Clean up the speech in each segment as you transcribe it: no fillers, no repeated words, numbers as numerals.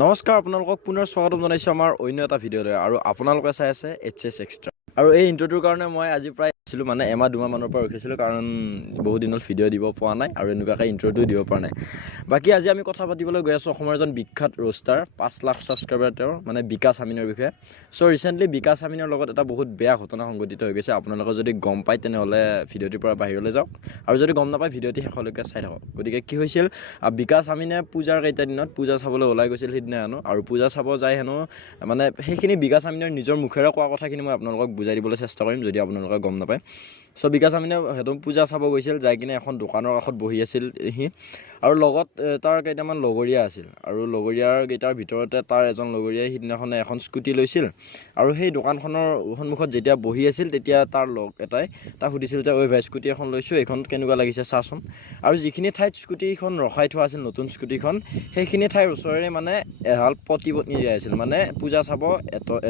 নমস্কাৰ আপোনালোকক পুনৰ স্বাগতম জনাইছোঁ আমাৰ অন্য এটা ভিডিঅ'লৈ আৰু আপোনালোকে চাই আছে HS এক্সট্ৰা আৰু এই ইন্ট্ৰটোৰ কাৰণে মই আজি প্ৰায় আছিলোঁ মানে এমাহ দুমাহ মানৰ পৰা ৰখিছিলোঁ কাৰণ বহুত দিনত ভিডিঅ' দিব পৰা নাই আৰু এনেকুৱাকৈ ইন্ট্ৰটোও দিব পৰা নাই বাকী আজি আমি কথা পাতিবলৈ গৈ আছোঁ অসমৰ এজন বিখ্যাত ৰোষ্টাৰ 5 লাখ ছাবস্ক্ৰাইবাৰ তেওঁৰ মানে বিকাশ আমিনৰ বিষয়ে ৰিচেণ্টলি বিকাশ আমিনৰ লগত এটা বহুত বেয়া ঘটনা সংঘটিত হৈ গৈছে আপোনালোকে যদি গম পায় তেনেহ'লে ভিডিঅ'টিৰ পৰা বাহিৰলৈ যাওক আৰু যদি গম নাপায় ভিডিঅ'টি শেষলৈকে চাই থাকক গতিকে কি হৈছিল বিকাশ আমিনে পূজাৰ কেইটা দিনত পূজা চাবলৈ ওলাই গৈছিল সিদিনা হেনো আৰু পূজা চাব যায় হেনো মানে সেইখিনি বিকাশ আমিনৰ নিজৰ মুখেৰে কোৱা কথাখিনি মই আপোনালোকক বুজাই দিবলৈ চেষ্টা কৰিম যদি আপোনালোকে গম নাপায় বিকাশ আমিনে হেতু পূজা চাব গৈছিল যাই কিনে এখন দোকানৰ কাষত বহি আছিল সি আৰু লগত তাৰ কেইটামান লগৰীয়া আছিল আৰু লগৰীয়াৰ কেইটাৰ ভিতৰতে তাৰ এজন লগৰীয়াই সিদিনাখনে এখন স্কুটি লৈছিল আৰু সেই দোকানখনৰ সন্মুখত যেতিয়া বহি আছিল তেতিয়া তাৰ লগ এটাই তাক সুধিছিল যে ঐ ভাই স্কুটি এখন লৈছোঁ এইখন কেনেকুৱা লাগিছে চাচোন আৰু যিখিনি ঠাইত স্কুটিখন ৰখাই থোৱা আছিল নতুন স্কুটিখন সেইখিনি ঠাইৰ ওচৰৰে মানে এহাল পতি পত্নী আছিল মানে পূজা চাব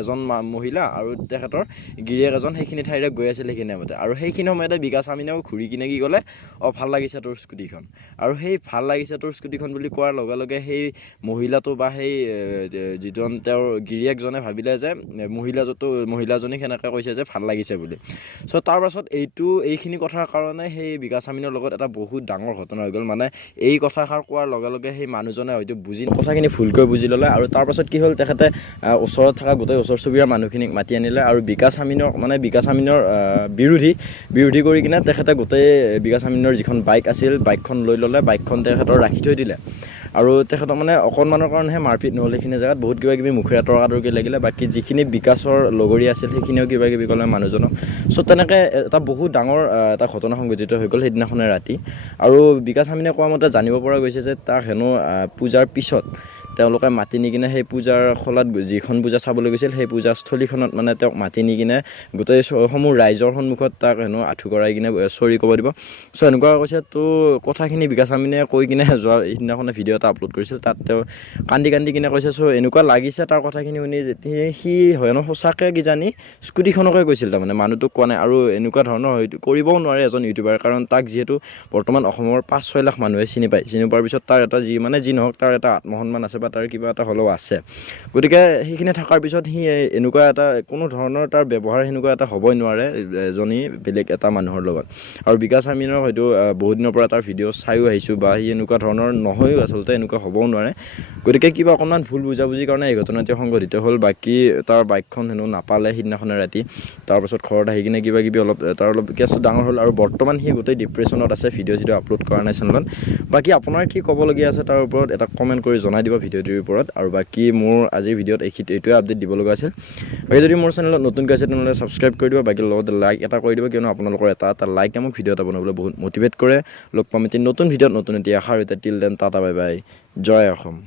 এজন মহিলা আৰু তেখেতৰ গিৰিয়েক এজন সেইখিনি ঠাইৰে গৈ আছিল সেইখিনি সময়তে আৰু সেইখিনি সময়তে বিকাশ আমিনেও ঘূৰি কিনে কি ক'লে ভাল লাগিছে তোৰ স্কুটিখন আৰু সেই ভাল লাগিছে তোৰ স্কুটিখন বুলি কোৱাৰ লগে লগে সেই মহিলাটো বা সেই যিজন তেওঁৰ গিৰিয়েকজনে ভাবিলে যে মহিলাজনীক সেনেকৈ কৈছে যে ভাল লাগিছে বুলি তাৰ পাছত এইখিনি কথাৰ কাৰণে সেই বিকাশ আমিনৰ লগত এটা বহুত ডাঙৰ ঘটনা হৈ গ'ল মানে এই কথাষাৰ কোৱাৰ লগে লগে সেই মানুহজনে হয়তো কথাখিনি ভুলকৈ বুজি ল'লে আৰু তাৰ পাছত কি হ'ল তেখেতে ওচৰত থকা গোটেই ওচৰ চুবুৰীয়াৰ মানুহখিনিক মাতি আনিলে আৰু বিকাশ আমিনৰ বিৰোধী কৰি কিনে তেখেতে গোটেই বিকাশ আমিনৰ যিখন বাইক আছিল বাইকখন লৈ ল'লে বাইকখন তেখেতৰ ৰাখি থৈ দিলে আৰু তেখেতৰ মানে অকণমানৰ কাৰণেহে মাৰপিট নহ'ল সেইখিনি জেগাত বহুত কিবা কিবি মুখেৰে তৰ্কাতৰ্কি লাগিলে বাকী যিখিনি বিকাশৰ লগৰীয়া আছিল সেইখিনিও কিবা কিবি ক'লে মানুহজনক তেনেকৈ এটা বহুত ডাঙৰ এটা ঘটনা সংঘটিত হৈ গ'ল সেইদিনাখনে ৰাতি আৰু বিকাশ আমিনে কোৱা মতে জানিব পৰা গৈছে যে তাক হেনো পূজাৰ পিছত তেওঁলোকে মাতি নি কিনে সেই পূজাৰ খলাত যিখন পূজা চাবলৈ গৈছিল সেই পূজাস্থলীখনত মানে তেওঁক মাতি নি কিনে গোটেই সমূহ ৰাইজৰ সন্মুখত তাক হেনো আঁঠু কৰাই কিনে চৰি ক'ব দিব এনেকুৱা কৈছে কথাখিনি বিকাশ আমিনে কৈ কিনে যোৱা সিদিনাখনে ভিডিঅ' এটা আপলোড কৰিছিল তাত তেওঁ কান্দি কিনে কৈছে এনেকুৱা লাগিছে তাৰ কথাখিনি শুনি যেতিয়া সি হেনো সঁচাকৈ কিজানি স্কুটিখনকে কৈছিল তাৰমানে মানুহটোক কোৱা নাই আৰু এনেকুৱা ধৰণৰ হয়তো কৰিবও নোৱাৰে এজন ইউটিউবাৰ কাৰণ তাক যিহেতু বৰ্তমান অসমৰ 5-6 লাখ মানুহে চিনি পোৱাৰ পিছত তাৰ এটা যি নহওক তাৰ এটা আত্মসন্মান আছে বা তাৰ কিবা এটা হ'লেও আছে গতিকে সেইখিনি থকাৰ পিছত সি এনেকুৱা এটা কোনো ধৰণৰ তাৰ ব্যৱহাৰ সেনেকুৱা এটা হ'বই নোৱাৰে এজনী বেলেগ এটা মানুহৰ লগত আৰু বিকাশ আমিনৰ হয়তো বহুত দিনৰ পৰা তাৰ ভিডিঅ' চাইও আহিছোঁ বা সি এনেকুৱা ধৰণৰ নহয়ও আচলতে এনেকুৱা হ'বও নোৱাৰে গতিকে কিবা অকণমান ভুল বুজাবুজিৰ কাৰণে এই ঘটনাটো সংঘটিত হ'ল বাকী তাৰ বাইকখন হেনো নাপালে সিদিনাখনে ৰাতি তাৰপাছত ঘৰত আহি কিনে কিবা কিবি অলপ কেছটো ডাঙৰ হ'ল আৰু বৰ্তমান সি গোটেই ডিপ্ৰেশ্যনত আছে ভিডিঅ' আপলোড কৰা নাই চেনেলত বাকী আপোনাৰ কি ক'বলগীয়া আছে তাৰ ওপৰত এটা কমেণ্ট কৰি জনাই দিব ভিডিঅ'টোৰ ওপৰত আৰু বাকী মোৰ আজিৰ ভিডিঅ'ত এইটোৱে আপডেট দিব লগা আছিল বাকী যদি মোৰ চেনেলত নতুনকৈ আছে তেনেহ'লে ছাবস্ক্ৰাইব কৰি দিব বাকী লগতে লাইক এটা কৰি দিব কিয়নো আপোনালোকৰ এটা লাইকে মোক ভিডিঅ' এটা বনাবলৈ বহুত মটিভেট কৰে লগ পাম এটি নতুন ভিডিঅ'ত নতুন এটি আশাৰ সৈতে till then tata bye bye জয় অসম।